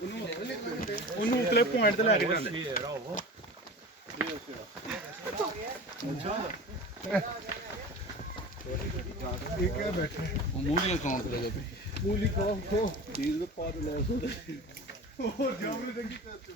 ਉਹਨੂੰ ਉਤਲੇ ਪੁਆਇੰਟ ਤੇ ਲੈ ਕੇ ਜਾਂਦੇ ਇਹ ਕਿਹ ਬੈਠੇ ਮੂਲੀ ਅਕਾਊਂਟ ਤੇ ਲੱਗੇ ਮੂਲੀ ਕੋ ਚੀਜ਼ ਦੇ ਪਾਦ ਲੈ ਸਕਦੇ ਹੋਰ ਜਾਮਲੇ ਦੇ ਕੀ ਕਰਦੇ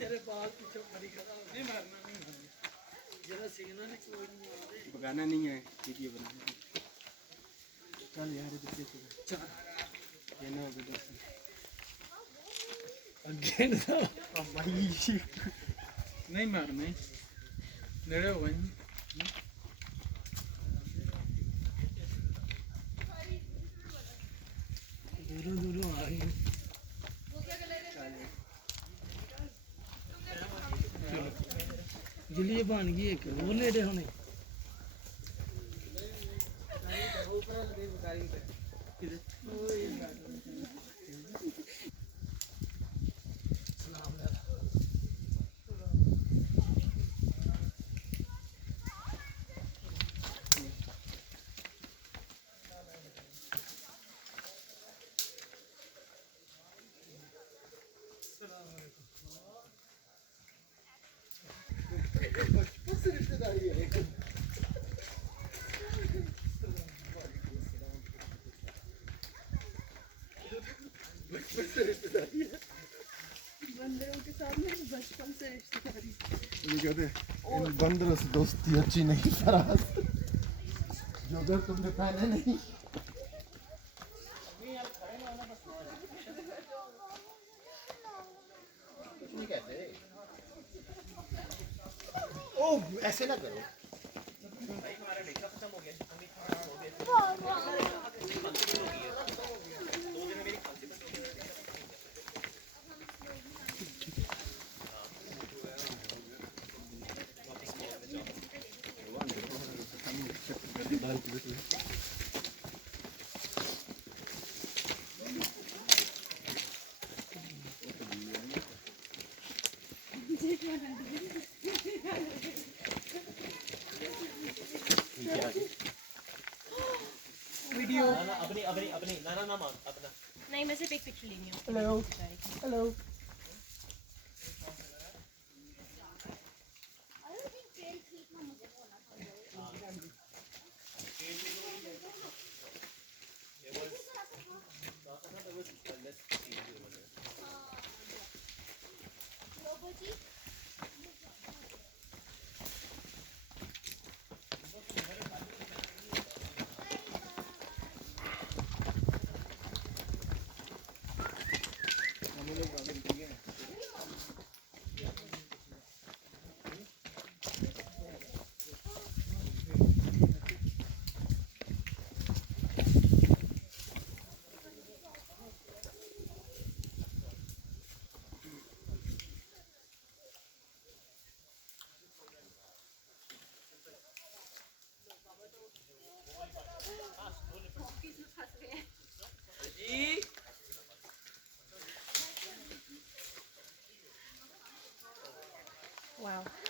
ਤੇਰੇ ਬਾਲ ਪਿੱਛੋਂ ਮਰੀ ਖੜਾ ਨਹੀਂ ਮਾਰਨਾ ਜਿਹੜਾ ਸੀਨਾ ਨੇ ਕੋਈ ਨਹੀਂ ਆਵੇ ਬਗਾਨਾ ਨਹੀਂ ਹੈ ਕੀ ਬਣਾਣਾ ਚੱਲ ਯਾਰ ਇੱਥੇ ਚੱਲ ਇਹਨਾਂ ਨੂੰ ਦੱਸ ਅੱਗੇ ਨਾ ਭਾਈ ਨਹੀਂ ਮਾਰਨੇ ਨੇੜੇ ਹੋ ਗਏ ਦੂਰੋਂ ਆ ਗਏ ਜਿਲੀ ਬਣ ਗਈ ਇੱਕ ਉਹ ਨੇੜੇ ਹੋਣੇ बंदरों के साथ में बचपन से रिश्तेदारी कहते इन बंदरों से दोस्ती अच्छी नहीं फराज जो अगर तुमने पहने नहीं ओ ऐसे ना करो वीडियो अपनी अपनी अपनी ना ना मार अपना नहीं मैं सिर्फ एक पिक्चर लेनी हूँ हेलो हेलो वाओ